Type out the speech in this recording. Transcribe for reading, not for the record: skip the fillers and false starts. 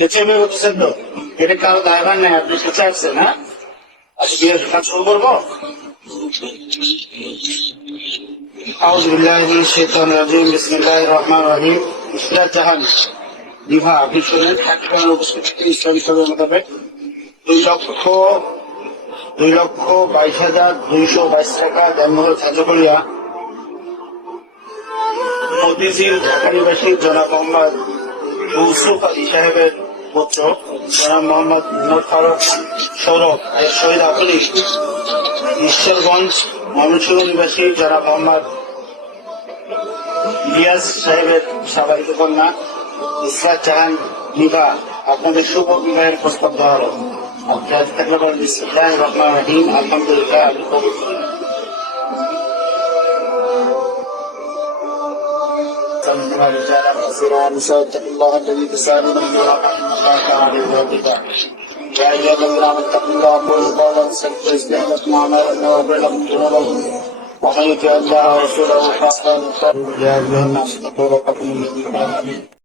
খেচে বের হচ্ছেন তো, এটা কারো দায়ভার নেই, আপনি খেচে আসছেন। হ্যাঁ, আচ্ছা বিয়ের কাজ শুরু করবো। আউযু বিল্লাহি মিনাশ শাইতানির রাজিম, বিসমিল্লাহির রহমানির রহিম। ইসরাত জাহান বিভা, আপনি শুনেন, একেবারে উপস্থিত ইসলামী সভা মোতাবেক 2,22,222 টাকা দেনমোহর ধার্য করিয়া মতিঝিল ঢাকা নিবাসী জনাব মোহাম্মদ ইউসুফ আলী সাহেবের পুত্র জনাব মোহাম্মদ মোহাম্মদ ফারুক সৌরভ শহীদ আকুলি, ঈশ্বরগঞ্জ ময়মনসিংহ নিবাসী জনাব মোহাম্মদ রিয়াজ সাহেবের স্বাভাবিক কন্যা ইসরাত জাহান বিভা, আপনাদের শুভ বিবাহের প্রস্তাব দেওয়া হল। আপনি আজ থাকলে বলেন বিসমিল্লাহির রহমানির রহিম, আলহামদুলিল্লাহ। আমি কবুল করি। رجالا كثيرا ونساء اتقوا الله الذي تساءلون به والارحام ان الله كان عليكم رقيبا. يا ايها الذين امنوا اتقوا الله وقولوا قولا سديدا يصلح لكم اعمالكم ويغفر لكم ذنوبكم ومن يطع الله ورسوله فقد فاز. يا ايها الناس اتقوا ربكم الذي خلقكم